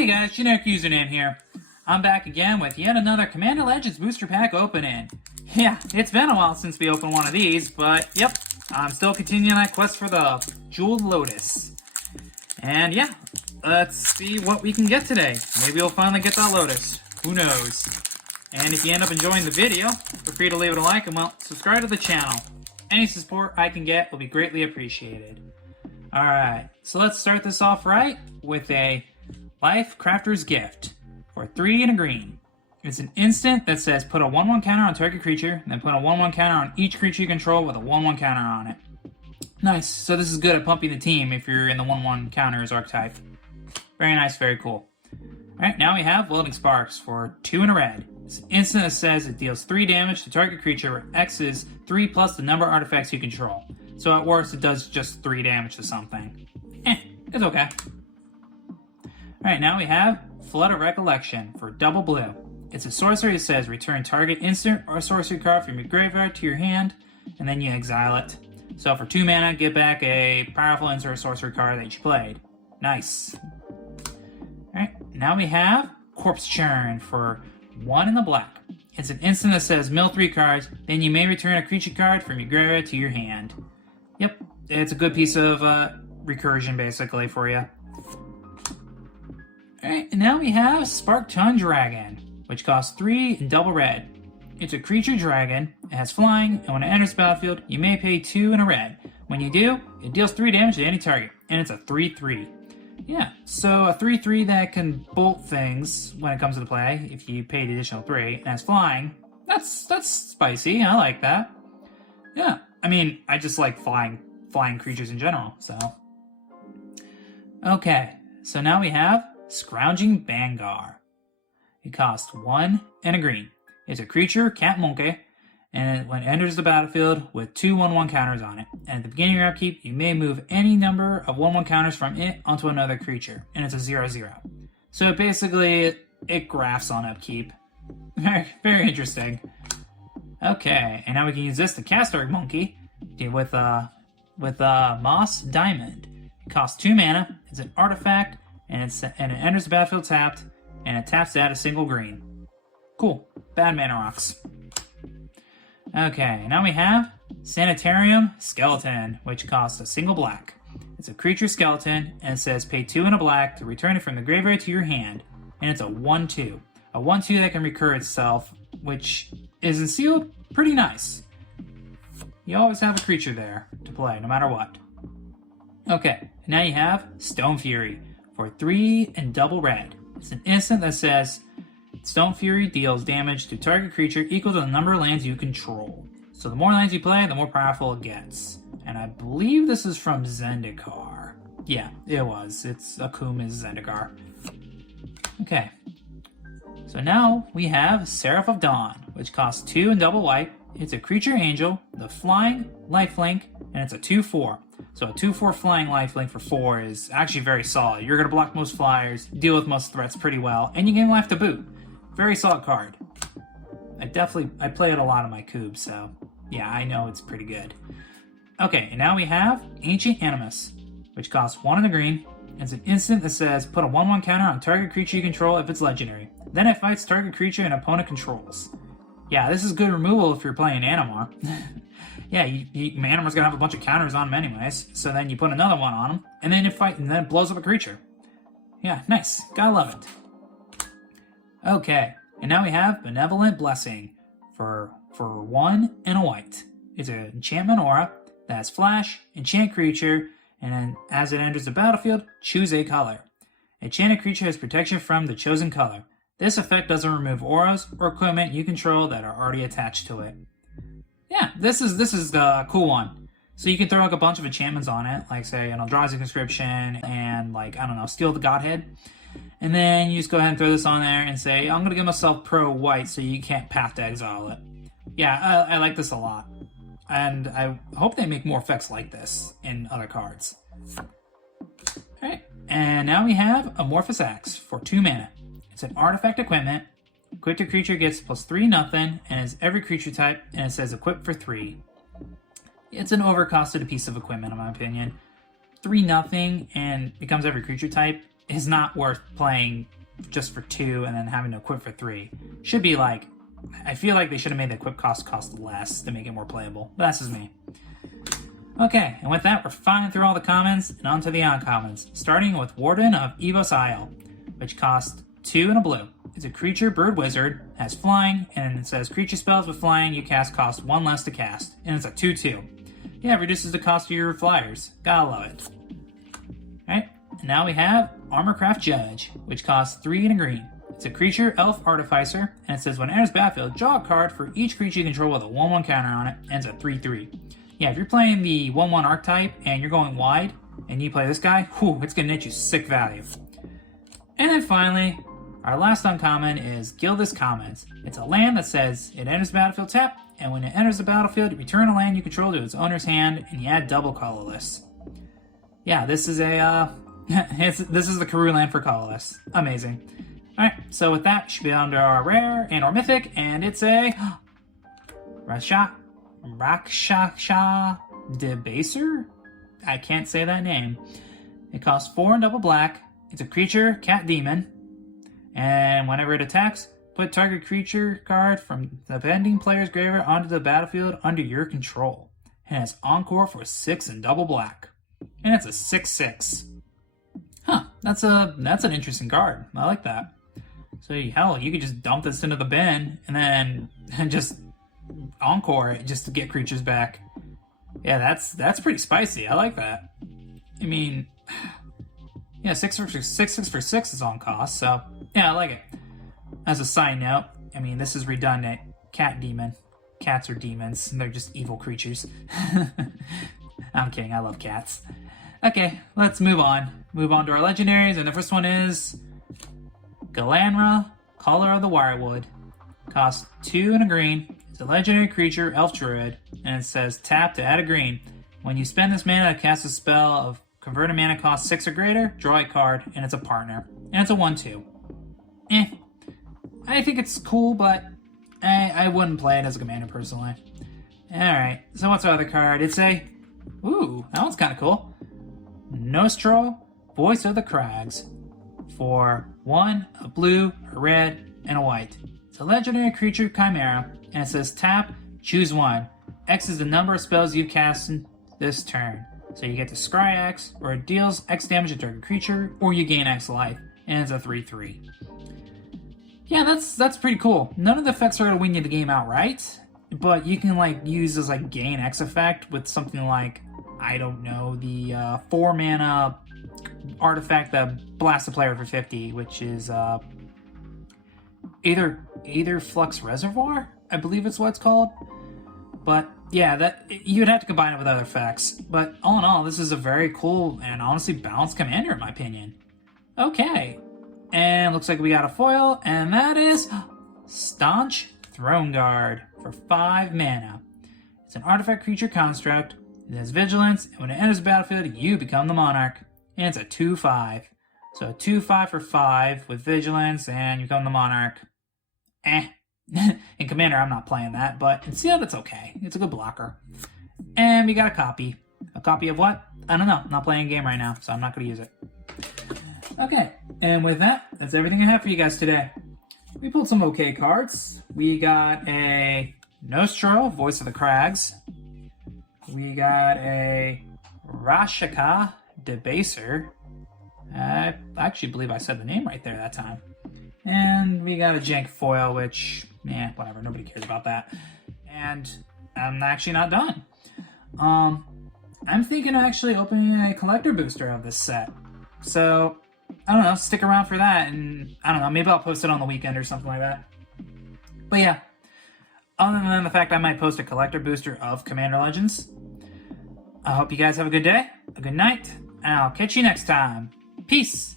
Hey guys, Generic Username here. I'm back again with yet another Commander Legends booster pack opening. Yeah, it's been a while since we opened one of these, but yep, I'm still continuing that quest for the Jeweled Lotus. And yeah, let's see what we can get today. Maybe we'll finally get that Lotus. Who knows? And if you end up enjoying the video, feel free to leave it a like and well, subscribe to the channel. Any support I can get will be greatly appreciated. Alright, so let's start this off right with a Life Crafter's Gift for 3 and a green. It's an instant that says put a 1/1 counter on target creature, and then put a 1/1 counter on each creature you control with a 1/1 counter on it. Nice, so this is good at pumping the team if you're in the 1/1 counters archetype. Very nice, very cool. Alright, now we have Welding Sparks for 2 and a red. It's an instant that says it deals 3 damage to target creature where X is 3 plus the number of artifacts you control. So at worst, it does just 3 damage to something. It's okay. Alright, now we have Flutter Recollection for double blue. It's a sorcery that says return target instant or sorcery card from your graveyard to your hand, and then you exile it. So for 2 mana, get back a powerful instant or sorcery card that you played. Nice. Alright, now we have Corpse Churn for 1 in the black. It's an instant that says mill 3 cards, then you may return a creature card from your graveyard to your hand. Yep, it's a good piece of recursion basically for you. Alright, and now we have Spark-Ton Dragon, which costs 3 and double red. It's a creature dragon, it has flying, and when it enters the battlefield, you may pay 2 and a red. When you do, it deals 3 damage to any target, and it's a 3/3. Yeah, so a 3/3 that can bolt things when it comes to play, if you pay the additional 3, and has flying. That's spicy, I like that. Yeah, I mean, I just like flying creatures in general, so. Okay, so now we have Scrounging Vanguard. It costs 1 and a green. It's a creature, cat monkey, and when it enters the battlefield with 2 1/1 counters on it. And at the beginning of your upkeep, you may move any number of 1/1 counters from it onto another creature, and it's a 0/0. So basically, it grafts on upkeep. Very, very interesting. Okay, and now we can use this to cast our monkey with Moss Diamond. It costs 2 mana. It's an artifact. And it enters the battlefield tapped, and it taps to add a single green. Cool. Bad mana rocks. Okay, now we have Sanitarium Skeleton, which costs a single black. It's a creature skeleton, and it says pay 2 and a black to return it from the graveyard to your hand. And it's a 1/2. A 1/2 that can recur itself, which is in sealed pretty nice. You always have a creature there to play, no matter what. Okay, now you have Stone Fury for 3 and double red. It's an instant that says Stone Fury deals damage to target creature equal to the number of lands you control. So the more lands you play, the more powerful it gets. And I believe this is from Zendikar. Yeah, it was. It's Akuma's Zendikar. Okay. So now we have Serif of Dawn, which costs 2 and double white. It's a creature angel, the flying lifelink, and it's a 2/4. So a 2/4 flying lifelink for 4 is actually very solid. You're going to block most flyers, deal with most threats pretty well, and you gain life to boot. Very solid card. I play it a lot in my cube, so yeah, I know it's pretty good. Okay, and now we have Ancient Animus, which costs 1 and a green. It's an instant that says put a 1/1 counter on target creature you control if it's legendary. Then it fights target creature an opponent controls. Yeah, this is good removal if you're playing Animar. Yeah, Animar's gonna have a bunch of counters on him anyways, so then you put another one on him, and then it blows up a creature. Yeah, nice. Gotta love it. Okay, and now we have Benevolent Blessing for 1 and a white. It's an enchantment aura that has flash, enchant creature, and then as it enters the battlefield, choose a color. Enchanted creature has protection from the chosen color. This effect doesn't remove auras or equipment you control that are already attached to it. Yeah, this is the cool one. So you can throw like a bunch of enchantments on it, like say an Eldrazi Conscription and like, I don't know, Steal the Godhead. And then you just go ahead and throw this on there and say, I'm going to give myself pro white so you can't path to exile it. Yeah, I like this a lot. And I hope they make more effects like this in other cards. Alright, and now we have Amorphous Axe for 2 mana. It's an artifact equipment. Equipped creature gets +3/0, and is every creature type, and it says equip for 3. It's an overcosted piece of equipment in my opinion. 3/0 and becomes every creature type is not worth playing just for 2 and then having to equip for 3. Should be like, I feel like they should have made the equip cost less to make it more playable. But that's just me. Okay, and with that, we're firing through all the commons and onto the uncommons, starting with Warden of Evos Isle, which costs 2 and a blue. It's a creature bird wizard, has flying, and it says creature spells with flying you cast cost 1 less to cast, and it's a 2/2. Yeah, it reduces the cost of your flyers. Gotta love it. Alright, and now we have Armorcraft Judge, which costs 3 and a green. It's a creature elf artificer, and it says when it enters battlefield, draw a card for each creature you control with a 1/1 counter on it, and it's a 3/3. Yeah, if you're playing the 1/1 archetype and you're going wide, and you play this guy, whew, it's gonna net you sick value. And then finally, our last uncommon is Gilda's Commons. It's a land that says it enters the battlefield tap, and when it enters the battlefield, you return a land you control to its owner's hand, and you add double colorless. Yeah, this is a this is the Karoo land for colorless. Amazing. All right, so with that, it should be under our rare and our mythic, and it's a Raksha Debaser. I can't say that name. It costs 4 and double black. It's a creature, cat demon. And whenever it attacks, put target creature card from the pending player's graveyard onto the battlefield under your control. And it's Encore for 6 and double black. And it's a 6/6. Huh, that's an interesting card. I like that. So hell, you could just dump this into the bin and just Encore it just to get creatures back. Yeah, that's pretty spicy. I like that. I mean, yeah, 6 for 6 is on cost, so yeah, I like it. As a side note, I mean, this is redundant. Cat demon. Cats are demons. They're just evil creatures. I'm kidding. I love cats. Okay, let's move on. Move on to our legendaries, and the first one is Galanra, Caller of the Wirewood. Costs 2 and a green. It's a legendary creature, elf druid, and it says tap to add a green. When you spend this mana to cast a spell of convert a mana cost 6 or greater, draw a card, and it's a partner. And it's a 1/2. I think it's cool, but I wouldn't play it as a commander personally. Alright, so what's our other card? It's a... Ooh, that one's kind of cool. Nostro, Voice of the Crags. For 1, a blue, a red, and a white. It's a legendary creature chimera, and it says tap, choose 1. X is the number of spells you've cast in this turn. So you get to scry X, or it deals X damage to target creature, or you gain X life, and it's a 3/3. Yeah, that's pretty cool. None of the effects are going to win you the game outright, but you can like use this like gain X effect with something like, I don't know, the 4 mana artifact that blasts the player for 50, which is either Flux Reservoir, I believe it's what it's called. But yeah, that you'd have to combine it with other effects. But all in all, this is a very cool and honestly balanced commander in my opinion. Okay, and looks like we got a foil, and that is Staunch Throne Guard for 5 mana. It's an artifact creature construct. It has vigilance, and when it enters the battlefield, you become the monarch. And it's a 2/5. So a 2/5 for 5 with vigilance, and you become the monarch. In Commander, I'm not playing that, but in Sealed, it's okay. It's a good blocker. And we got a copy. A copy of what? I don't know. I'm not playing a game right now, so I'm not going to use it. Okay, and with that, that's everything I have for you guys today. We pulled some okay cards. We got a Nostro, Voice of the Crags. We got a Rashaka Debaser. I actually believe I said the name right there that time. And we got a jank foil, which, whatever, nobody cares about that. And I'm actually not done. I'm thinking of actually opening a collector booster of this set. So, I don't know, stick around for that, and I don't know, maybe I'll post it on the weekend or something like that. But yeah, other than the fact I might post a collector booster of Commander Legends, I hope you guys have a good day, a good night, and I'll catch you next time. Peace!